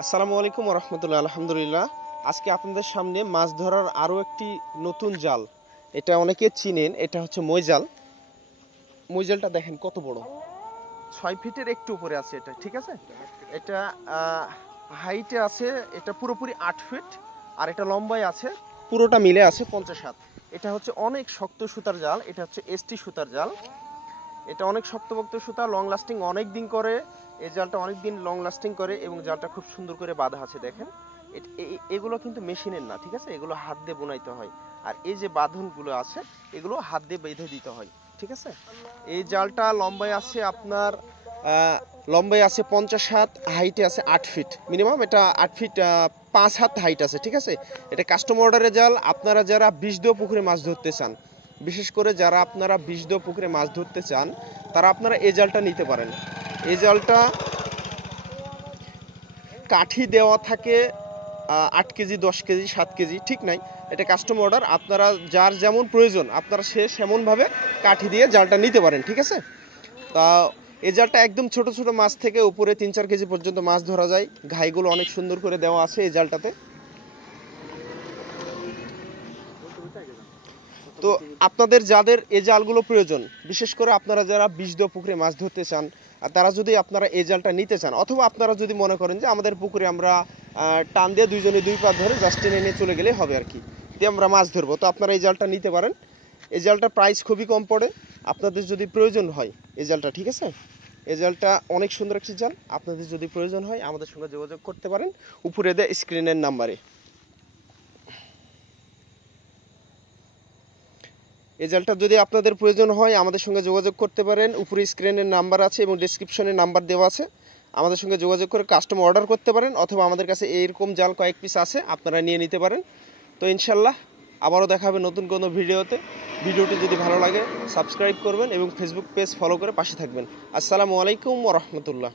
আসসালামু আলাইকুম ওয়া রাহমাতুল্লাহ। আলহামদুলিল্লাহ, আজকে আপনাদের সামনে মাছ ধরার আরও একটি নতুন জাল। এটা অনেকে চিনেন, এটা হচ্ছে মই জাল। মই জালটা দেখেন কত বড়, 6 ফিটের একটু উপরে আছে এটা, ঠিক আছে। এটা হাইটে আছে, এটা পুরোপুরি 8 ফিট, আর এটা লম্বায় আছে, পুরোটা মিলে আছে 50 হাত। এটা হচ্ছে অনেক শক্ত সুতার জাল, এটা হচ্ছে এসটি সুতার জাল। এটা অনেক শক্তপোক্ত সুতা, লং লাস্টিং অনেক দিন করে। এই জালটা অনেক দিন লং লাস্টিং করে এবং জালটা খুব সুন্দর করে বাঁধা আছে দেখেন। এগুলো কিন্তু মেশিনের না, ঠিক আছে, এগুলো হাত দিয়ে বোনাইতে হয়। আর এই যে বাঁধনগুলো আছে এগুলো হাত দিয়ে বেঁধে দিতে হয়, ঠিক আছে। এই জালটা লম্বায় আছে আপনার লম্বায় আছে 50 হাত, হাইটে আছে 8 ফিট মিনিমাম। এটা 8 ফিট 5 হাত হাইট আছে, ঠিক আছে। এটা কাস্টম অর্ডারের জাল। আপনারা যারা বিষদীয় পুকুরে মাছ ধরতে চান, বিশেষ করে যারা আপনারা বিষদীয় পুকুরে মাছ ধরতে চান, তারা আপনারা এই জালটা নিতে পারেন। এই জালটা কাঠি দেওয়া থাকে 8 কেজি, 10 কেজি, 7 কেজি, ঠিক নাই। এটা কাস্টম অর্ডার, আপনারা যার যেমন প্রয়োজন আপনারা সে সেমনভাবে কাঠি দিয়ে জালটা নিতে পারেন, ঠিক আছে। তা এই জালটা একদম ছোট ছোট মাছ থেকে উপরে 3-4 কেজি পর্যন্ত মাছ ধরা যায়। ঘাইগুলো অনেক সুন্দর করে দেওয়া আছে এই জালটাতে। তো আপনাদের যাদের এই জালগুলো প্রয়োজন, বিশেষ করে আপনারা যারা বিষদীয় পুকুরে মাছ ধরতে চান, আর তারা যদি আপনারা এই জালটা নিতে চান, অথবা আপনারা যদি মনে করেন যে আমাদের পুকুরে আমরা টান দিয়ে দুইজনে দুই পা ধরে জাস্ট টেনে নিয়ে চলে গেলে হবে আর কি, দিয়ে আমরা মাছ ধরবো, তো আপনারা এই জালটা নিতে পারেন। এই জালটার প্রাইস খুবই কম পড়ে। আপনাদের যদি প্রয়োজন হয় এই জালটা, ঠিক আছে, এই জালটা অনেক সুন্দর একটি জাল। আপনাদের যদি প্রয়োজন হয় আমাদের সঙ্গে যোগাযোগ করতে পারেন উপরে দেওয়া স্ক্রিনের নাম্বারে। এই জালটা যদি আপনাদের প্রয়োজন হয় আমাদের সঙ্গে যোগাযোগ করতে পারেন। উপরে স্ক্রিনের নাম্বার আছে এবং ডেসক্রিপশনে নাম্বার দেওয়া আছে, আমাদের সঙ্গে যোগাযোগ করে কাস্টম অর্ডার করতে পারেন, অথবা আমাদের কাছে এইরকম জাল কয়েক পিস আছে, আপনারা নিয়ে নিতে পারেন। তো ইনশাল্লাহ আবারও দেখা হবে নতুন কোনো ভিডিওতে। ভিডিওটি যদি ভালো লাগে সাবস্ক্রাইব করবেন এবং ফেসবুক পেজ ফলো করে পাশে থাকবেন। আসসালামু আলাইকুম ওয়া রাহমাতুল্লাহ।